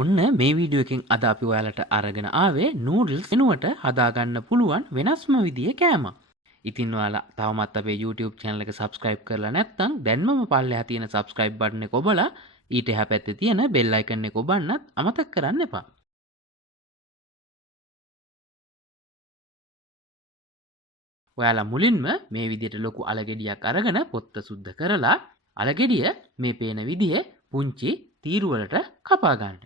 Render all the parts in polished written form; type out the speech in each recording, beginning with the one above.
ඔන්න මේ වීඩියෝ එකෙන් අද අපි ඔයාලට අරගෙන ආවේ noodles වෙනුවට හදාගන්න පුළුවන් වෙනස්ම විදිහේ කෑම. ඉතින් ඔයාලා තවමත් අපේ YouTube channel එක subscribe කරලා නැත්නම් දැන්මම පල්ලෙහා තියෙන subscribe button එක ඔබලා ඊට එහා පැත්තේ තියෙන bell icon එක ඔබන්නත් අමතක කරන්න එපා. ඔයාලා මුලින්ම මේ විදිහට ලොකු අලගෙඩියක් අරගෙන පොත්ත සුද්ධ කරලා අලගෙඩිය මේ පේන විදිහේ පුංචි තීරු වලට කපා ගන්න.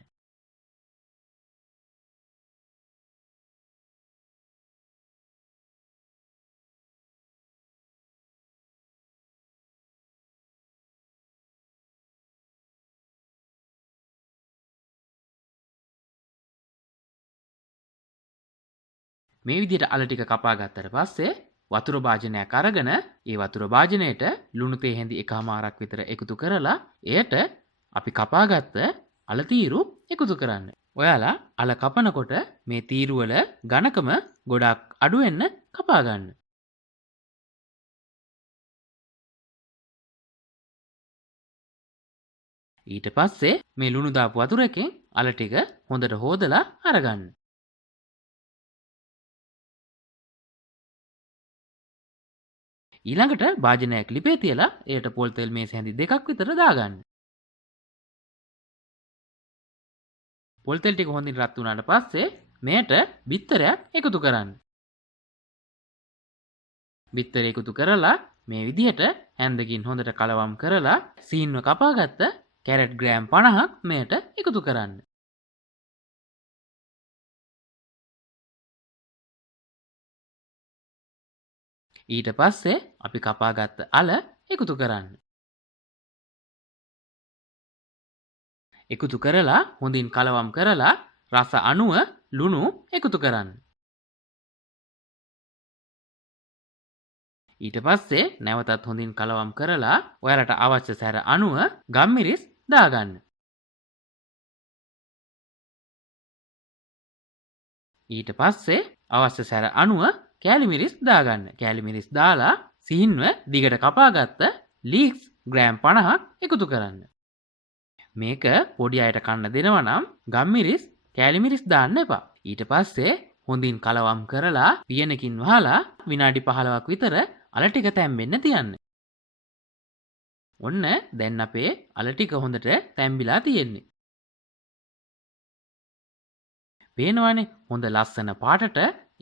මේ විදිහට අල ටික කපා ගත්තට පස්සේ වතුර භාජනයක් අරගෙන ඒ වතුර භාජනයට ලුණු තේ හැඳි එකමාරක් විතර එකතු කරලා එයට අපි කපාගත්ත අල තීරු එකතු කරන්න. ඔයාලා අල කපනකොට මේ තීරු වල ඝනකම ගොඩක් අඩු වෙන්න කපා ගන්න. ඊට පස්සේ මේ ලුණු දාපු වතුර එකෙන් අල ටික හොඳට හොදලා අරගන්න. ඊළඟට භාජනයක් ලිපේ තියලා එයට පොල් තෙල් මේස හැඳි දෙකක් විතර දාගන්න. පොල් තෙල් ටික හොඳින් රත් වුණාට පස්සේ මෙයට බිත්තරයක් එකතු කරන්න. බිත්තර එකතු කරලා මේ විදිහට හැන්දකින් හොඳට කලවම් කරලා සීන්ව කපාගත්ත කැරට් ග්‍රෑම් 50ක් මෙයට එකතු කරන්න. ඊට පස්සේ අපි කපාගත්ත අල එකතු කරන්න. එකතු කරලා හොඳින් කලවම් කරලා රස අණුව ලුණු එකතු කරන්න. ඊට පස්සේ නැවතත් හොඳින් කලවම් කරලා ඔයාලට අවශ්‍ය සැර අණුව ගම්මිරිස් දාගන්න. ඊට පස්සේ අවශ්‍ය සැර අණුව කෑලිමිරිස් දාගන්න. කෑලිමිරිස් දාලා සිහින්ව දිගට කපාගත්ත ලීක්ස් ග්‍රෑම් 50ක් එකතු කරන්න. මේක පොඩි අයට කන්න දෙනවා නම් ගම්මිරිස් කෑලිමිරිස් දාන්න එපා. ඊට පස්සේ හොඳින් කලවම් කරලා පියනකින් වහලා විනාඩි 15ක් විතර අල ටික තැම්බෙන්න තියන්න. ඔන්න දැන් අපේ අල ටික හොඳට තැම්බිලා තියෙන්නේ. පේනවනේ හොඳ ලස්සන පාටට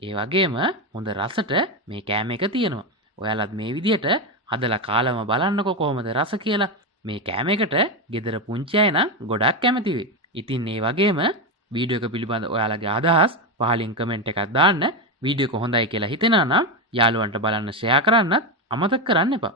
ඒ වගේම හොඳ රසට මේ කෑම එක තියෙනවා. ඔයාලත් මේ විදිහට හදලා කාලම බලන්නකො කොහොමද රස කියලා. මේ කෑම එකට ගෙදර පුංචි අය නම් ගොඩක් කැමති වෙයි. ඉතින් මේ වගේම වීඩියෝ එක පිළිබඳ ඔයාලගේ අදහස් පහලින් කමෙන්ට් එකක් දාන්න. වීඩියෝ එක හොඳයි කියලා හිතෙනවා නම් යාළුවන්ට බලන්න ෂෙයා කරන්නත් අමතක කරන්න එපා.